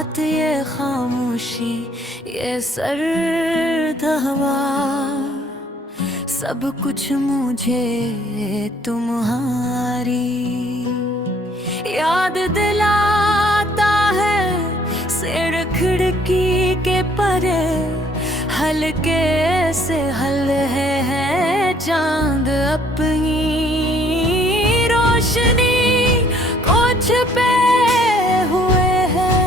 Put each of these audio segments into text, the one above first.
रात ये खामोशी, ये सर्द हवा, सब कुछ मुझे तुम्हारी याद दिलाता है। सिर खिड़की के परे हल्के से हल है चांद अपनी रोशनी कुछ पे हुए हैं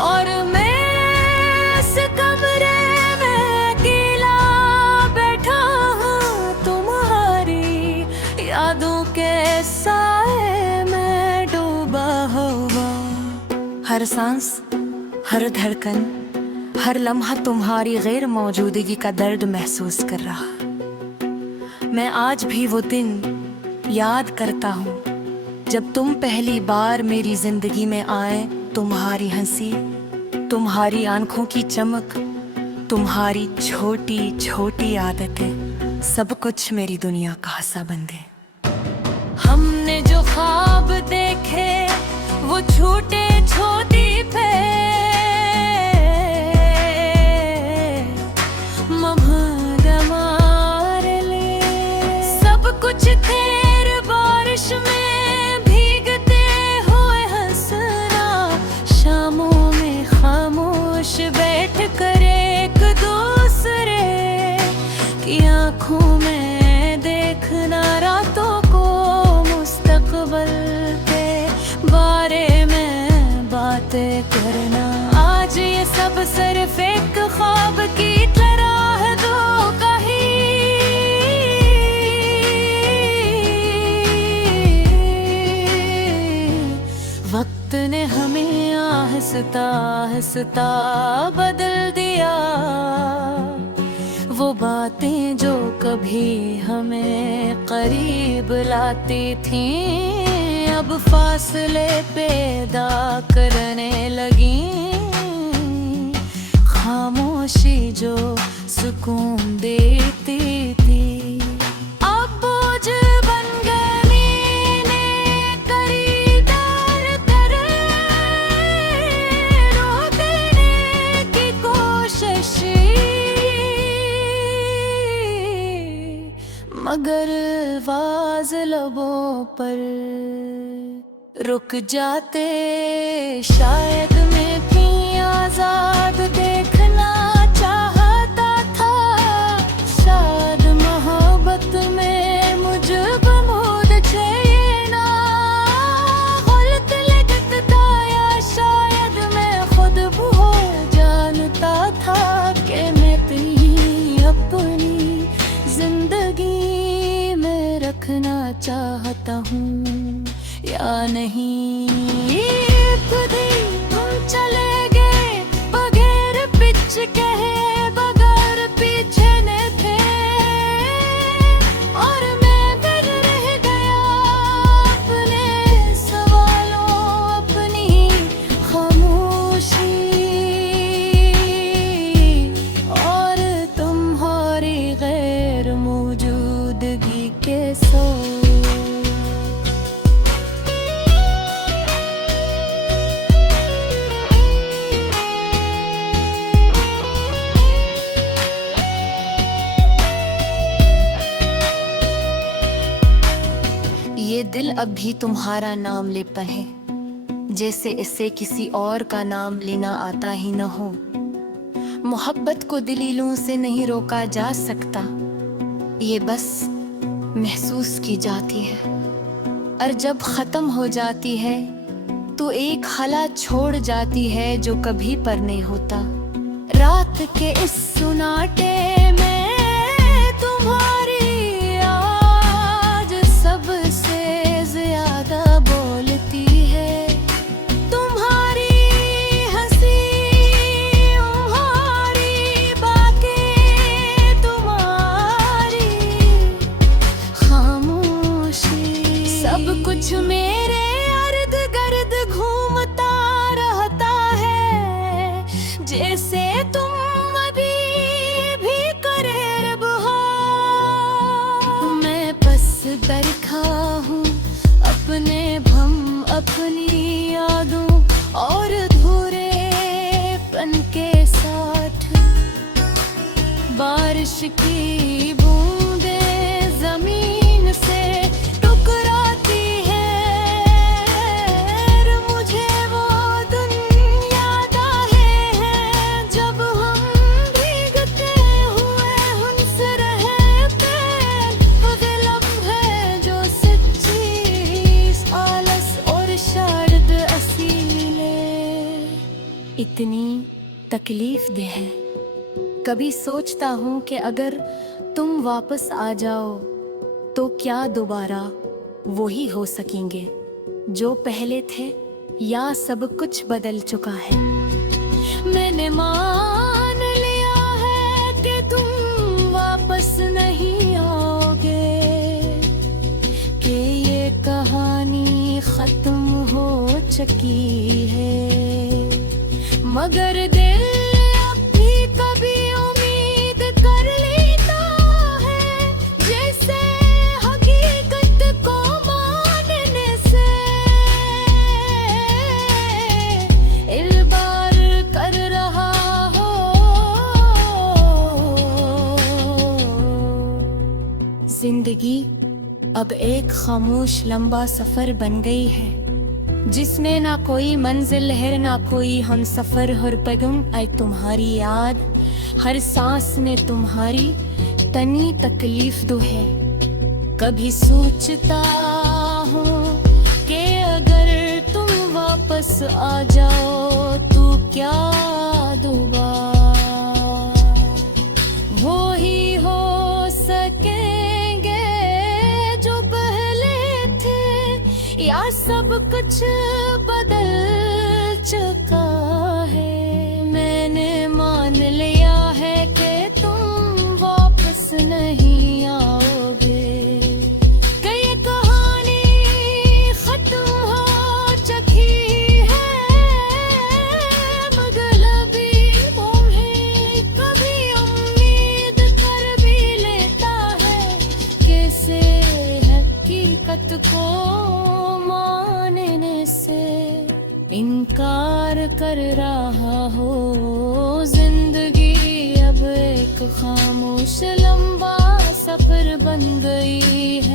और मैं इस कमरे में अकेला बैठा हूँ तुम्हारी यादों के साए में डूबा हुआ। हर सांस, हर धड़कन, हर लम्हा तुम्हारी गैर मौजूदगी का दर्द महसूस कर रहा। मैं आज भी वो दिन याद करता हूँ जब तुम पहली बार मेरी जिंदगी में आए। तुम्हारी हंसी, तुम्हारी आंखों की चमक, तुम्हारी छोटी छोटी आदतें, सब कुछ मेरी दुनिया का हिस्सा बन गए। हमने जो ख्वाब देखे वो छूटे छोटी पे कुछ तेर बारिश में भीगते हुए हंसना, शामों में खामोश बैठ कर एक दूसरे की आंखों में देखना, रातों को मुस्तकबिल के बारे में बातें करना। आज ये सब सिर्फ एक ख्वाब की तरह है धोखा ही। वक्त ने हमें आहिस्ता आहिस्ता बदल दिया। वो बातें जो कभी हमें करीब लाती थीं, अब फासले पैदा करने लगी। खामोशी जो सुकून देती थी अब बोझ बन मगर आवाज लबों पर रुक जाते। शायद मैं भी आजाद देखना चाहता था, शायद मोहब्बत में मुझे बमूद चाहिए ना। गलत लगता या शायद मैं खुद भूल जानता था कि मैं तेरी अपनी जिंदगी रखना चाहता हूँ या नहीं। खुद ही तुम चले गए बगैर पिच कहे, बगैर पीछे न थे और मैं फिर रह गया अपने सवालों, अपनी खामोशी और तुम्हारी गैर मौजूदगी के सो। ये दिल अब भी तुम्हारा नाम लेता है, जैसे इसे किसी और का नाम लेना आता ही न हो। मोहब्बत को दलीलों से नहीं रोका जा सकता, ये बस महसूस की जाती है। और जब खत्म हो जाती है तो एक हला छोड़ जाती है जो कभी पर नहीं होता। रात के इस सुनाटे में तुम्हारी आवाज सबसे ज्यादा बोलती है। तुम्हारी हंसी, तुम्हारी बातें, तुम्हारी खामोशी, सब कुछ मेरे इर्द गिर्द घूमता रहता है, जैसे तुम अभी भी करीब हो। मैं बस बैठा हूँ अपने भम, अपनी यादों और की बूंदें जमीन से टकराती है, मुझे वो दिन याद आए हैं जब हम भीगते हुए हंस रहे थे। वो लम्हे जो सच्ची आलस और शारद असीले इतनी तकलीफ दे है। कभी सोचता हूँ कि अगर तुम वापस आ जाओ तो क्या दोबारा वही हो सकेंगे जो पहले थे, या सब कुछ बदल चुका है। मैंने मान लिया है कि तुम वापस नहीं आओगे, कि ये कहानी खत्म हो चुकी है, मगर दिल अब भी कभी उम्मीद कर लेता है, जैसे हकीकत को मानने से इल्बार कर रहा हो। जिंदगी अब एक खामोश लंबा सफर बन गई है, जिसमें ना कोई मंजिल है ना कोई हम सफर। हर पगम आई तुम्हारी याद, हर सांस में तुम्हारी तनी तकलीफ दो है। कभी सोचता हूँ कि अगर तुम वापस आ जाओ तो क्या दोबारा वो ही हो सकेंगे जो पहले थे, या सब कुछ बदल चुका है। मैंने मान लिया है कि तुम वापस नहीं आओगे, कि ये कहानी खत्म हो चुकी है, मगर अभी उन्हें कभी उम्मीद कर भी लेता है, कैसे हकीकत को मानने से इनकार कर रहा हो। जिंदगी अब एक खामोश लंबा सफर बन गई है।